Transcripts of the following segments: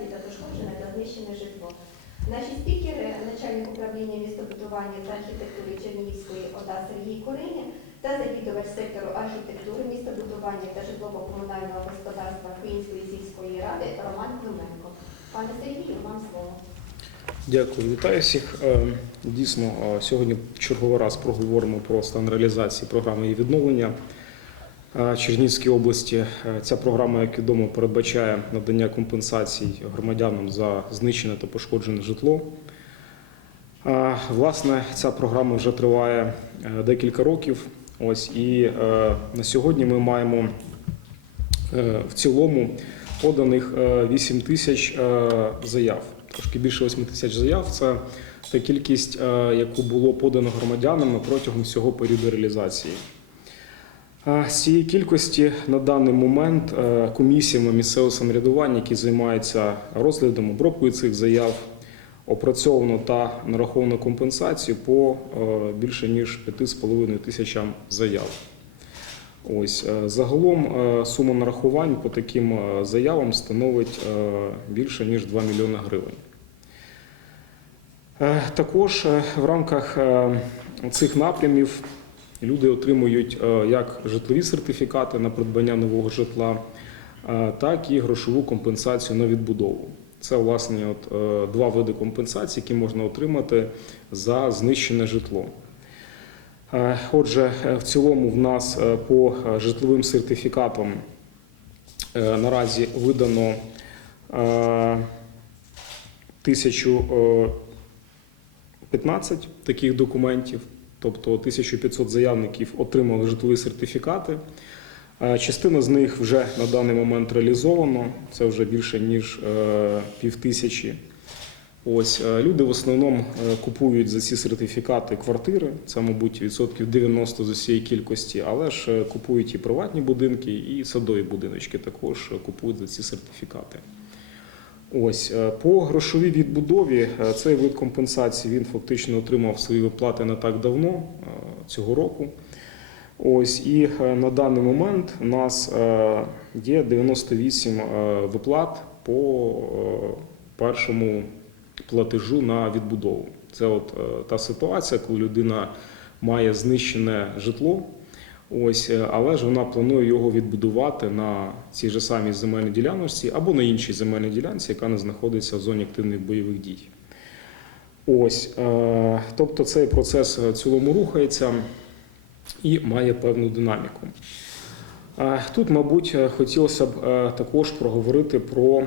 компенсації та пошкоджене та знищене житло. Наші спікери, начальник управління містобудування та архітектури Чернігівської ОДА Сергій Куриня та завідувач сектору архітектури, містобудування та житлово-комунального господарства Київської сільської ради Роман Клименко. Пане Сергію, вам слово. Дякую, вітаю всіх. Е, Дійсно, е, сьогодні черговий раз проговоримо про стан реалізації програми її відновлення Чернігівській області. Е, Ця програма, як відомо, передбачає надання компенсацій громадянам за знищене та пошкоджене житло. Власне, ця програма вже триває е, декілька років. Ось і е, на сьогодні ми маємо в цілому поданих е, 8 тисяч заяв. Трошки більше 8 тисяч заяв. Це та кількість, яку було подано громадянами протягом всього періоду реалізації. З цієї кількості на даний момент е, комісіями місцевого самоврядування, які займаються розглядом, обробкою цих заяв, опрацьовано та нараховано компенсацію по е, більше ніж 5,5 тисячам заяв. Ось е, загалом сума нарахувань по таким заявам становить більше ніж 2 мільйони гривень. Також в рамках цих напрямів люди отримують е, як житлові сертифікати на придбання нового житла, е, так і грошову компенсацію на відбудову. Це власне от, е, два види компенсації, які можна отримати за знищене житло. Отже, в цілому в нас по житловим сертифікатам наразі видано е, 1015 таких документів, тобто 1500 заявників отримали житлові сертифікати. Е, Частина з них вже на даний момент реалізовано, це вже більше ніж е, півтисячі. Ось е, люди в основному купують за ці сертифікати квартири. Це, мабуть, відсотків 90 з усієї кількості, але ж купують і приватні будинки, і садові будиночки також купують за ці сертифікати. Ось е, по грошовій відбудові е, цей вид компенсації він фактично отримав свої виплати не так давно е, цього року. Ось і на даний момент у нас є 98 е, виплат по першому платежу на відбудову. Це от та ситуація, коли людина має знищене житло. Ось, е, але ж вона планує його відбудувати на цій же самій земельній ділянці або на іншій земельній ділянці, яка не знаходиться в зоні активних бойових дій. Ось, е, тобто цей процес в цілому рухається і має певну динаміку. Е, Тут, мабуть, хотілося б також проговорити про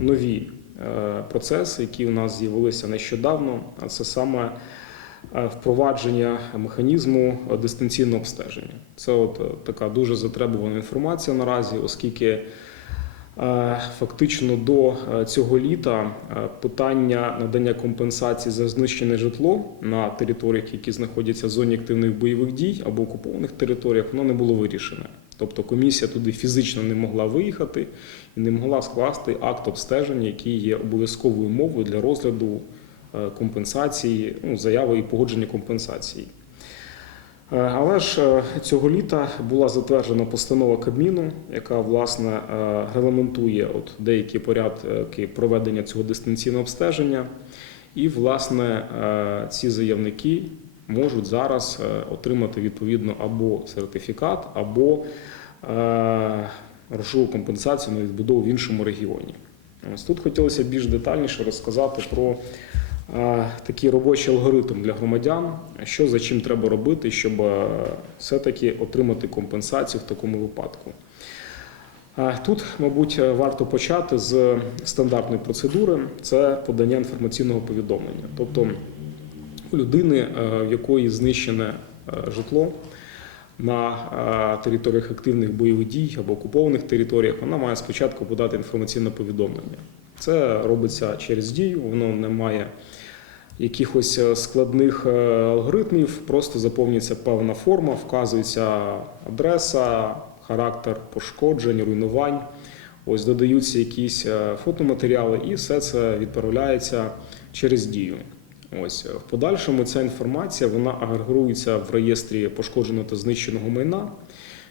нові процеси, які у нас з'явилися нещодавно, це саме впровадження механізму дистанційного обстеження. Це от е, така дуже затребувана інформація наразі, оскільки Е, Фактично до е, цього літа е, питання надання компенсації за знищене житло на територіях, які знаходяться в зоні активних бойових дій або окупованих територіях, воно не було вирішене. Тобто комісія туди фізично не могла виїхати і не могла скласти акт обстеження, який є обов'язковою мовою для розгляду е, компенсації, ну, заяви і погодження компенсації. Е, Але ж е, цього літа була затверджена постанова Кабміну, яка власне е, регламентує от деякі порядки проведення цього дистанційного обстеження. І, власне, е, ці заявники можуть зараз е, отримати відповідно або сертифікат, або е, грошову компенсацію на відбудову в іншому регіоні. Ось тут хотілося більш детальніше розказати про е, такий робочий алгоритм для громадян, що за чим треба робити, щоб е, все-таки отримати компенсацію в такому випадку. Е, Тут, мабуть, е, варто почати з стандартної процедури це подання інформаційного повідомлення. Тобто у людини, е, в якої знищене е, житло на е, територіях активних бойових дій або окупованих територіях, вона має спочатку подати інформаційне повідомлення. Це робиться через дію, воно не має якихось е, складних е, алгоритмів, просто заповнюється певна форма, вказується адреса, характер пошкоджень, руйнувань. Ось додаються якісь е, фотоматеріали, і все це відправляється через дію. Ось в подальшому ця інформація вона агрегується в реєстрі пошкодженого та знищеного майна,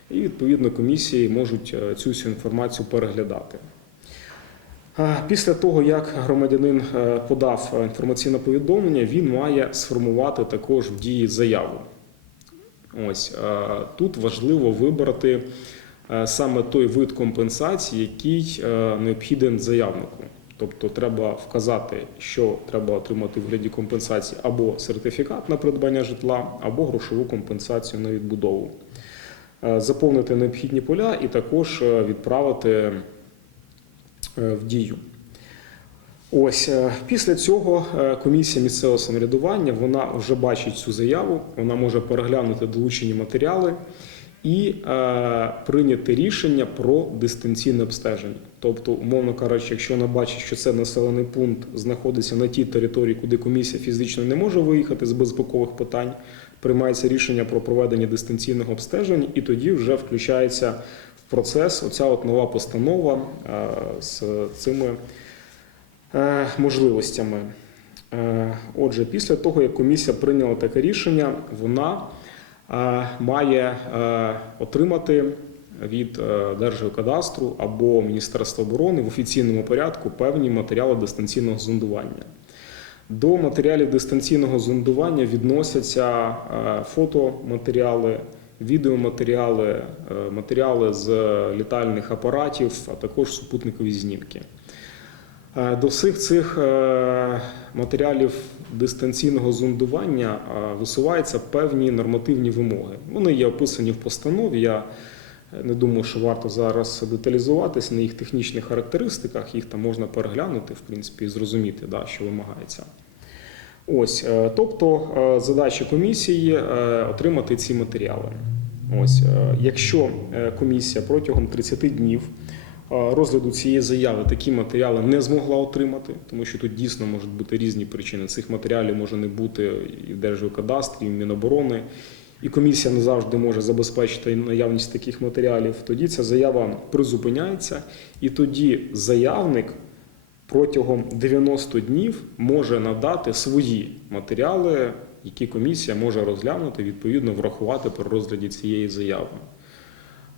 і відповідно комісії можуть цю всю інформацію переглядати. Після того, як громадянин е, подав е, інформаційне повідомлення, він має сформувати також в дії заяву. Ось е, тут важливо вибрати саме той вид компенсації, який необхіден заявнику. Тобто треба вказати, що треба отримати в вигляді компенсації або сертифікат на придбання житла, або грошову компенсацію на відбудову. Заповнити необхідні поля і також відправити в дію. Ось е, після цього е, комісія місцевого самоврядування вона вже бачить цю заяву, вона може переглянути долучені матеріали і е, прийняти рішення про дистанційне обстеження. Тобто, умовно кажучи, якщо вона бачить, що це населений пункт знаходиться на тій території, куди комісія фізично не може виїхати з безпекових питань, приймається рішення про проведення дистанційного обстеження, і тоді вже включається процес оця от нова постанова е, з цими е, можливостями. Е, Отже, після того, як комісія прийняла таке рішення, вона має отримати від Держгеокадастру або Міністерства оборони в офіційному порядку певні матеріали дистанційного зондування. До матеріалів дистанційного зондування відносяться фотоматеріали, відеоматеріали, е, матеріали з літальних апаратів, а також супутникові знімки. Е, До всіх цих е, матеріалів дистанційного зондування висуваються певні нормативні вимоги. Вони є описані в постанові. Я не думаю, що варто зараз деталізуватись на їх технічних характеристиках. Їх там можна переглянути, в принципі, і зрозуміти, да, що вимагається. Ось, е, тобто е, задача комісії е, отримати ці матеріали. Ось, якщо комісія протягом 30 днів розгляду цієї заяви такі матеріали не змогла отримати, тому що тут дійсно можуть бути різні причини. Цих матеріалів може не бути і в Держгеокадастрі, і в Міноборони, і комісія не завжди може забезпечити наявність таких матеріалів. Тоді ця заява призупиняється, і тоді заявник протягом 90 днів може надати свої матеріали, які комісія може розглянути, відповідно врахувати при розгляді цієї заяви.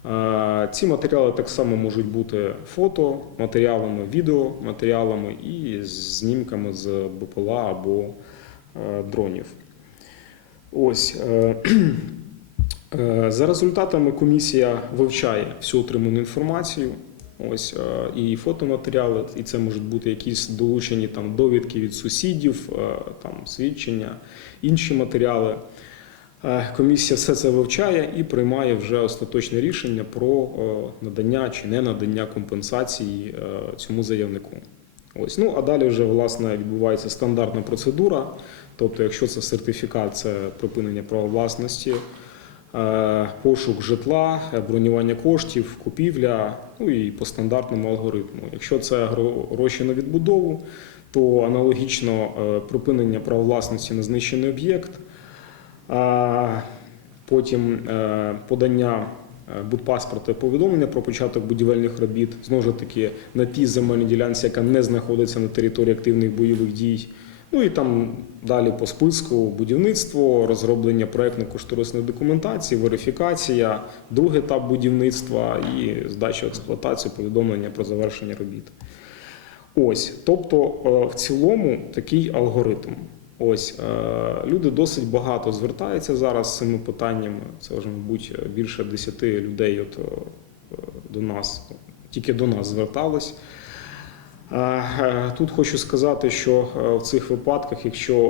Е, Ці матеріали так само можуть бути фото, матеріалами, відеоматеріалами і знімками з БПЛА або е, дронів. Ось. е, За результатами комісія вивчає всю отриману інформацію. Ось е, і фотоматеріали, і це можуть бути якісь долучені там довідки від сусідів, е, там свідчення, інші матеріали. Е, Комісія все це вивчає і приймає вже остаточне рішення про надання чи не надання компенсації цьому заявнику. Ось ну а далі вже власне відбувається стандартна процедура. Тобто, якщо це сертифікат, це припинення права власності, пошук житла, е, бронювання коштів, купівля, ну і по стандартному алгоритму. Якщо це гроші на відбудову, то аналогічно е, припинення права власності на знищений об'єкт, потім е, подання е, будпаспорта повідомлення про початок будівельних робіт, знову ж таки на тій земельній ділянці, яка не знаходиться на території активних бойових дій. Ну і там далі по списку будівництво, розроблення проєктно-кошторисної документації, верифікація, другий етап будівництва і здача в експлуатацію, повідомлення про завершення робіт. Ось, тобто, е, в цілому такий алгоритм. Ось е, люди досить багато звертаються зараз з цими питаннями. Це вже, мабуть, більше 10 людей от, е, до нас, тільки до нас звертались. Е, е, Тут хочу сказати, що е, в цих випадках, якщо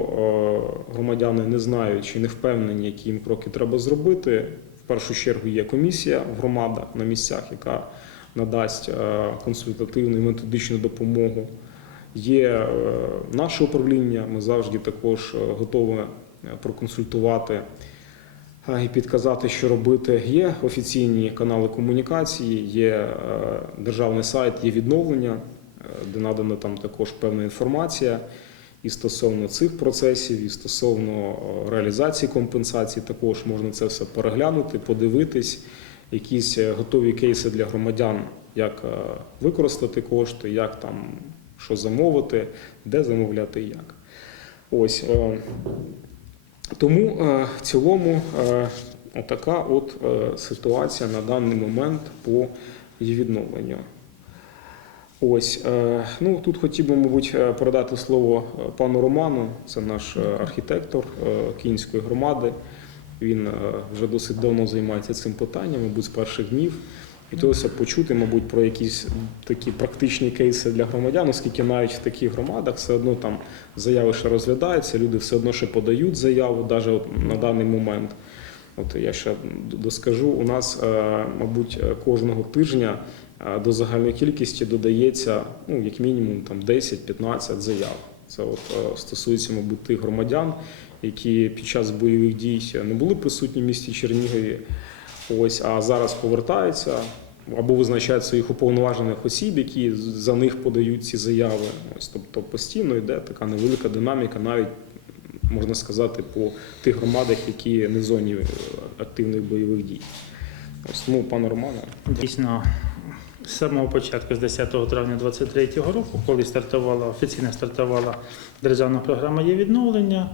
громадяни не знають чи не впевнені, які їм кроки треба зробити, в першу чергу є комісія в громадах на місцях, яка надасть консультативну і методичну допомогу. Є наше управління, ми завжди також готові проконсультувати і підказати, що робити. Є офіційні канали комунікації, є державний сайт, є відновлення, де надана там також певна інформація і стосовно цих процесів, і стосовно е, реалізації компенсацій. Також можна це все переглянути, подивитись, якісь е, готові кейси для громадян, як е, використати кошти, як там що замовити, де замовляти і як. Ось тому в цілому така от ситуація на даний момент по її відновленню. Ось, е, ну тут хотів би, мабуть, е, передати слово е, пану Роману, це наш архітектор Київської громади. Він вже досить давно займається цим питанням, мабуть, з перших днів. Хотілося б почути, мабуть, про якісь такі практичні кейси для громадян, оскільки навіть в таких громадах все одно там заяви ще розглядаються, люди все одно ще подають заяву, навіть на даний момент. От я ще доскажу, у нас, е, мабуть, кожного тижня е, до загальної кількості додається ну, як мінімум там 10-15 заяв. Це от е, стосується, мабуть, тих громадян, які під час бойових дій не були присутні в місті Чернігові, ось, а зараз повертаються або визначають своїх уповноважених осіб, які за них подають ці заяви. Ось, тобто постійно йде така невелика динаміка, навіть можна сказати, по тих громадах, які не в зоні е, активних бойових дій. Ось тому, пане Романе, Дійсно, з самого початку, з 10 травня 2023 року, коли стартувала офіційно стартувала державна програма є відновлення.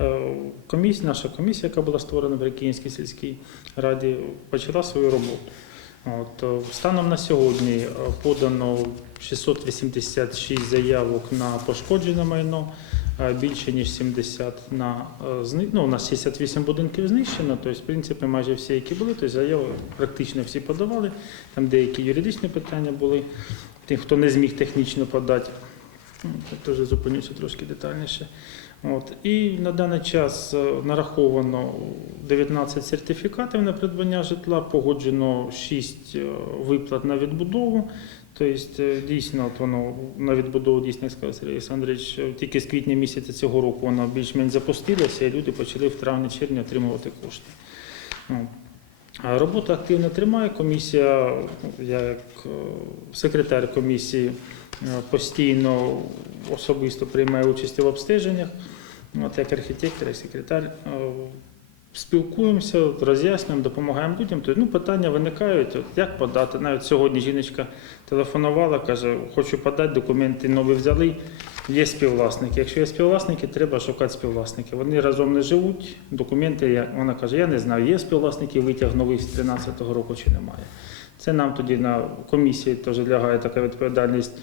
е, Комісія, наша комісія, яка була створена при Київській сільській раді, почала свою роботу. От, е, станом на сьогодні подано 686 заявок на пошкоджене майно, більше ніж 70 на е, ну, у нас 68 будинків знищено, тобто, в принципі, майже всі, які були, то заяви практично всі подавали. Там деякі юридичні питання були, тим, хто не зміг технічно подати. Ну, теж зупинюся трошки детальніше. От. І на даний час е, нараховано 19 сертифікатів на придбання житла, погоджено 6 е, виплат на відбудову. Тобто, дійсно, от воно на відбудову дійсно, як сказав Сергій Олександрович, е, тільки з квітня місяця цього року воно більш-менш запустилося, і люди почали в травні-червні отримувати кошти. А Робота активно тримає. Комісія, я як е, секретар комісії постійно особисто приймає участь в обстеженнях. От як архітектор, як секретар. Спілкуємося, роз'яснюємо, допомагаємо людям. Тобто, ну, питання виникають, от, як подати. Навіть сьогодні жіночка телефонувала, каже, хочу подати, документи нові взяли, є співвласники. Якщо є співвласники, треба шукати співвласників. Вони разом не живуть, документи, я- вона каже, я не знаю, є співвласники, витяг новий з 2013 року чи немає. Це нам тоді на комісії теж лягає така відповідальність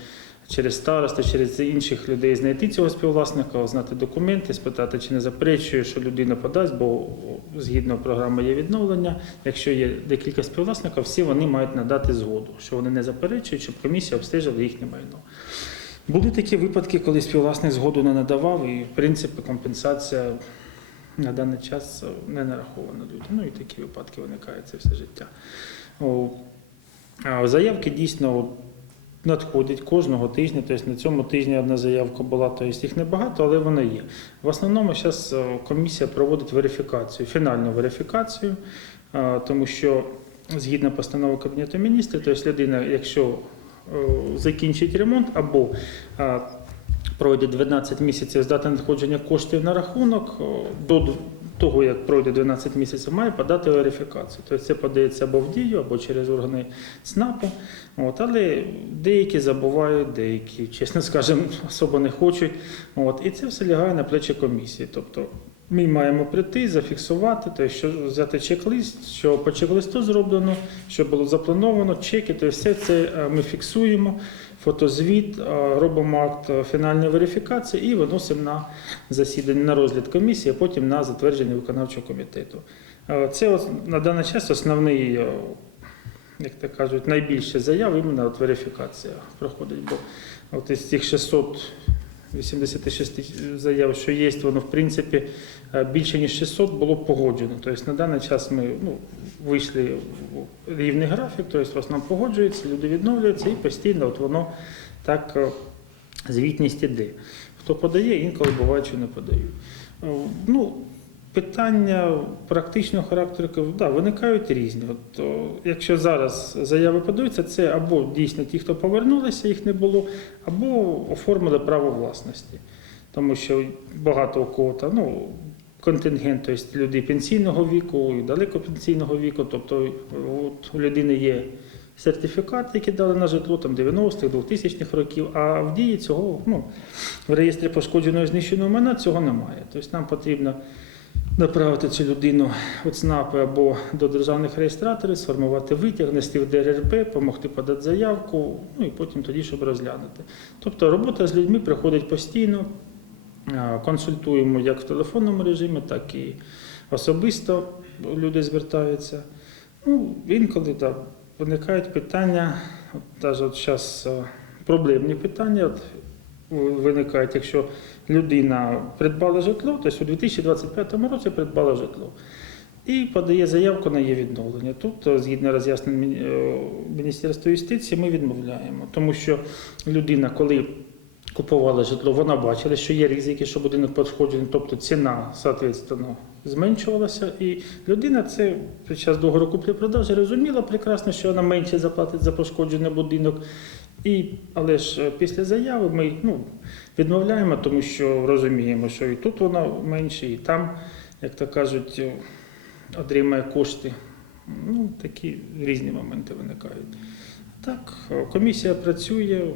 через староста, через інших людей знайти цього співвласника, знати документи, спитати, чи не заперечує, що людина подасть, бо згідно програми є відновлення. Якщо є декілька співвласників, всі вони мають надати згоду, що вони не заперечують, щоб комісія обстежила їхнє майно. Були такі випадки, коли співвласник згоду не надавав, і в принципі компенсація на даний час не нарахована людям. Ну і такі випадки виникають це все життя. Заявки дійсно надходять кожного тижня. Тобто на цьому тижні одна заявка була, тобто їх небагато, але вона є. В основному зараз комісія проводить верифікацію, фінальну верифікацію, е, тому що згідно постанови Кабінету міністрів, тобто людина, якщо е, закінчить ремонт або е, пройде 12 місяців з дати надходження коштів на рахунок, до того, як пройде 12 місяців, має подати верифікацію. Тобто це подається або в дію, або через органи ЦНАПу. От, але деякі забувають, деякі, чесно скажемо, особо не хочуть. От, і це все лягає на плечі комісії. Тобто ми маємо прийти, зафіксувати, тобто, що взяти чек-лист, що по чек-листу зроблено, що було заплановано, чеки, тобто все це е, ми фіксуємо, фотозвіт, робимо акт фінальної верифікації і виносимо на засідання на розгляд комісії, а потім на затвердження виконавчого комітету. Це на даний час основний, е, як то кажуть, найбільше заяв іменно от верифікація проходить. Бо от із цих 686 заяв, що є, воно в принципі е, більше ніж 600 було погоджено. Тобто на даний час ми ну, вийшли в рівний графік, тобто основному погоджується, люди відновлюються і постійно от воно так е, звітність іде. Хто подає, інколи буває, що не подають. Е, Ну, питання практичного характеру да, виникають різні. От, о, якщо зараз заяви подаються, це або дійсно ті, хто повернулися, їх не було, або оформили право власності. Тому що багато у кого ну, контингент, тобто люди пенсійного віку і далеко пенсійного віку, тобто от, у людини є сертифікат, який дали на житло там 90-х, 2000-х років, а в дії цього ну, в реєстрі пошкодженого знищеного майна цього немає. Тобто нам потрібно направити цю людину у ЦНАПи або до державних реєстраторів, сформувати витяг, нести в ДРРП, допомогти подати заявку, ну і потім тоді, щоб розглянути. Тобто робота з людьми приходить постійно, консультуємо як в телефонному режимі, так і особисто люди звертаються. Ну, інколи так, виникають питання, от навіть от зараз проблемні питання. От, виникають, якщо людина придбала житло, тобто у 2025 році придбала житло і подає заявку на її відновлення. Тут, е, згідно роз'яснень е, Міністерства юстиції, ми відмовляємо, тому що людина, коли купувала житло, вона бачила, що є ризики, що будинок пошкоджений, тобто ціна, соответственно, зменшувалася, і людина це під час договору куплі-продажі розуміла прекрасно, що вона менше заплатить за пошкоджений будинок. І, але ж е, після заяви ми ну, відмовляємо, тому що розуміємо, що і тут воно менше, і там, як то кажуть, е, отримає кошти. Ну, такі різні моменти виникають. Так, е, комісія працює,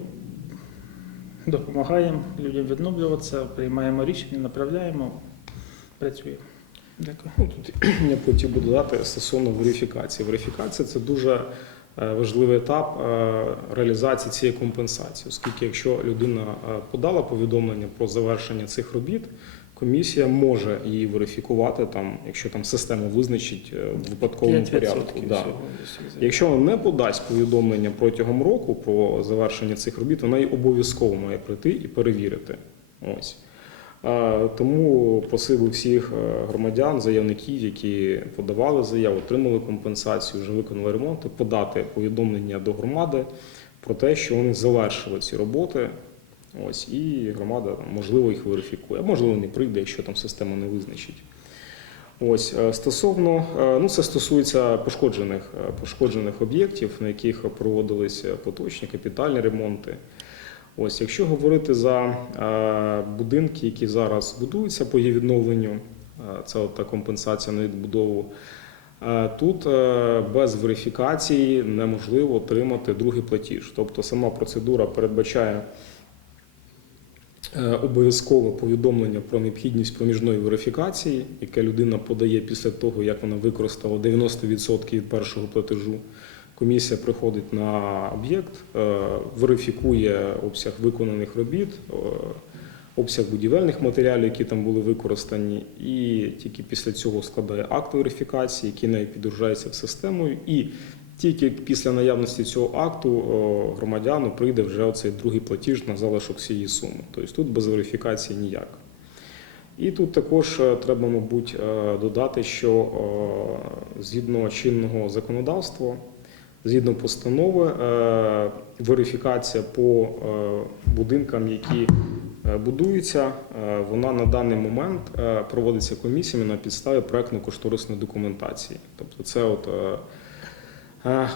допомагаємо людям відновлюватися, приймаємо рішення, направляємо, працюємо. Дякую. Ну, тут я хотів би додати стосовно верифікації. Верифікація це дуже важливий етап е, реалізації цієї компенсації, оскільки якщо людина е, подала повідомлення про завершення цих робіт, комісія може її верифікувати, там, якщо там система визначить е, в випадковому порядку. Да. Якщо вона не подасть повідомлення протягом року про завершення цих робіт, вона й обов'язково має прийти і перевірити. Ось. Е, Тому просив всіх е, громадян, заявників, які подавали заяву, отримали компенсацію, вже виконали ремонти, подати повідомлення до громади про те, що вони завершили ці роботи. Ось, і громада можливо їх верифікує, а можливо не прийде, якщо там система не визначить. Ось е, стосовно, ну це стосується пошкоджених, пошкоджених об'єктів, на яких проводилися поточні капітальні ремонти. Ось, якщо говорити за е, будинки, які зараз будуються по її відновленню, е, це от та компенсація на відбудову. е, Тут без верифікації неможливо отримати другий платіж. Тобто сама процедура передбачає обов'язкове повідомлення про необхідність проміжної верифікації, яке людина подає після того, як вона використала 90% від першого платежу. Комісія приходить на об'єкт, е, верифікує обсяг виконаних робіт, е, обсяг будівельних матеріалів, які там були використані, і тільки після цього складає акт верифікації, який нею підгружається в систему. І тільки після наявності цього акту е, громадяну прийде вже оцей другий платіж на залишок цієї суми. Тобто тут без верифікації ніяк. І тут також треба, мабуть, додати, що згідно чинного законодавства, згідно постанови, е, верифікація по е, будинкам, які е, будуються, вона на даний момент проводиться комісіями на підставі проектно-кошторисної документації. Тобто, це от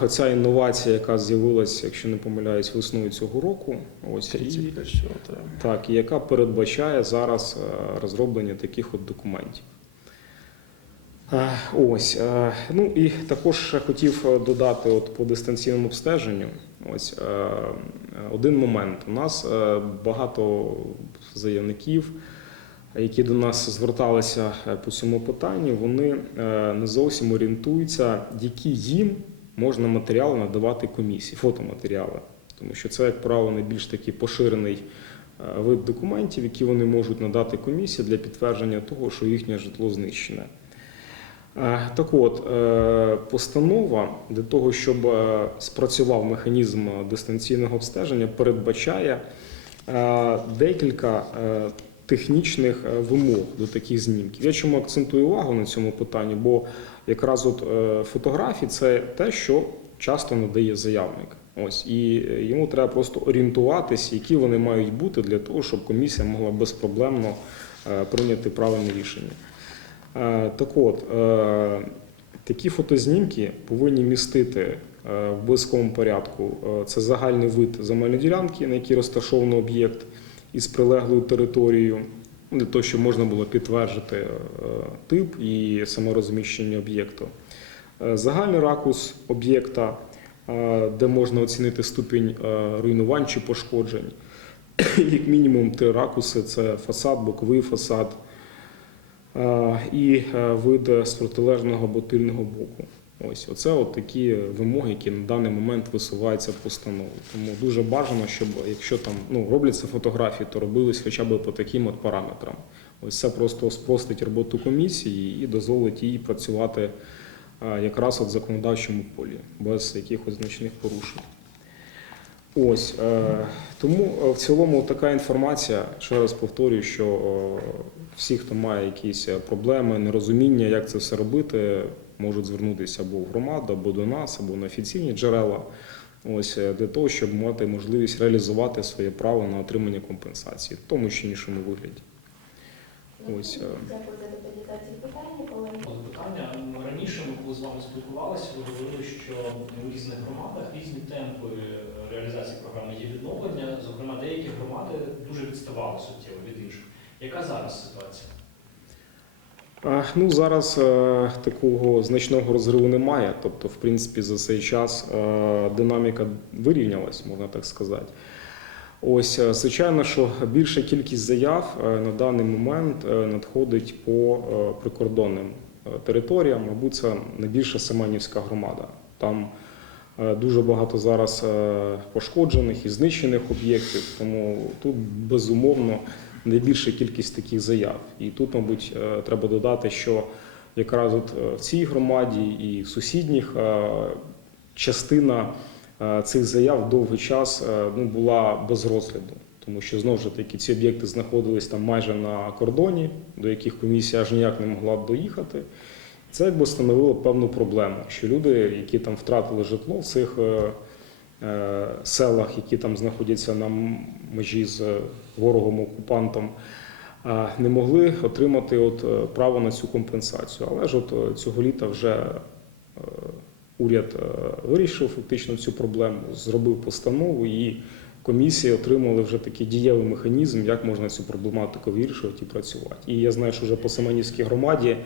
оця інновація, яка з'явилася, якщо не помиляюсь, весною цього року. Ось і 31 травня. так, і яка передбачає зараз розроблення таких от документів. Ось, е, ну і також хотів е, додати от по дистанційному обстеженню. Ось е, один момент. У нас багато заявників, які до нас зверталися по цьому питанню, вони не зовсім орієнтуються, які їм можна матеріали надавати комісії, фотоматеріали. Тому що це, як правило, найбільш такий поширений вид документів, які вони можуть надати комісії для підтвердження того, що їхнє житло знищене. Е, Так от, е, постанова для того, щоб е, спрацював механізм дистанційного обстеження, передбачає декілька технічних вимог до таких знімків. Я чому акцентую увагу на цьому питанні, бо якраз от фотографії це те, що часто надає заявник. Ось і йому треба просто орієнтуватись, які вони мають бути для того, щоб комісія могла безпроблемно прийняти правильне рішення. Е, Так от, е, такі фотознімки повинні містити е, в обов'язковому порядку. Це загальний вид земельної ділянки, на якій розташований об'єкт із прилеглою територією, ну, для того, щоб можна було підтвердити тип і саморозміщення об'єкту. Загальний ракурс об'єкта, де можна оцінити ступінь руйнувань чи пошкоджень. Як мінімум три ракурси: це фасад, боковий фасад, і е, вид з протилежного або боку. Ось оце от такі вимоги, які на даний момент висуваються в постанову. Тому дуже бажано, щоб якщо там ну робляться фотографії, то робились хоча б по таким от параметрам. Ось це просто спростить роботу комісії і дозволить їй працювати е, якраз от в законодавчому полі без якихось значних порушень. Ось е, тому е, в цілому така інформація. Ще раз повторюю, що е, всі, хто має якісь проблеми, нерозуміння, як це все робити, можуть звернутися або в громаду, або до нас, або на офіційні джерела. Ось для того, щоб мати можливість реалізувати своє право на отримання компенсації, в тому чи іншому вигляді. Ось, е. Дякую за деталізацію питання. Питання. Ну, Раніше ми коли з вами спілкувалися, ви говорили, що у різних громадах різні темпи реалізації програми є відновлення. Зокрема, деякі громади дуже відставали суттєво від інших. Яка зараз ситуація? Ну, зараз е, такого значного розриву немає. Тобто, в принципі, за цей час е, динаміка вирівнялась, можна так сказати. Ось, е, звичайно, що більша кількість заяв на даний момент надходить по прикордонним територіям. Мабуть, це найбільша Семенівська громада. Там дуже багато зараз е, пошкоджених і знищених об'єктів, тому тут безумовно найбільша кількість таких заяв. І тут, мабуть, е, треба додати, що якраз от е, в цій громаді і в сусідніх е, частина е, цих заяв довгий час е, ну, була без розгляду. Тому що знову ж таки ці об'єкти знаходились там майже на кордоні, до яких комісія аж ніяк не могла доїхати. Це якби становило певну проблему, що люди, які там втратили житло в цих е, е, селах, які там знаходяться на межі з ворогом-окупантом, е, не могли отримати от право на цю компенсацію. Але ж от цього літа вже уряд вирішив фактично цю проблему, зробив постанову і. Комісії отримали вже такий дієвий механізм, як можна цю проблематику вирішувати і працювати. І я знаю, що вже по Семенівській громаді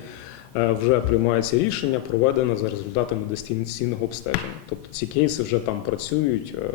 вже приймається рішення, проведене за результатами дистанційного обстеження. Тобто ці кейси вже там працюють, е,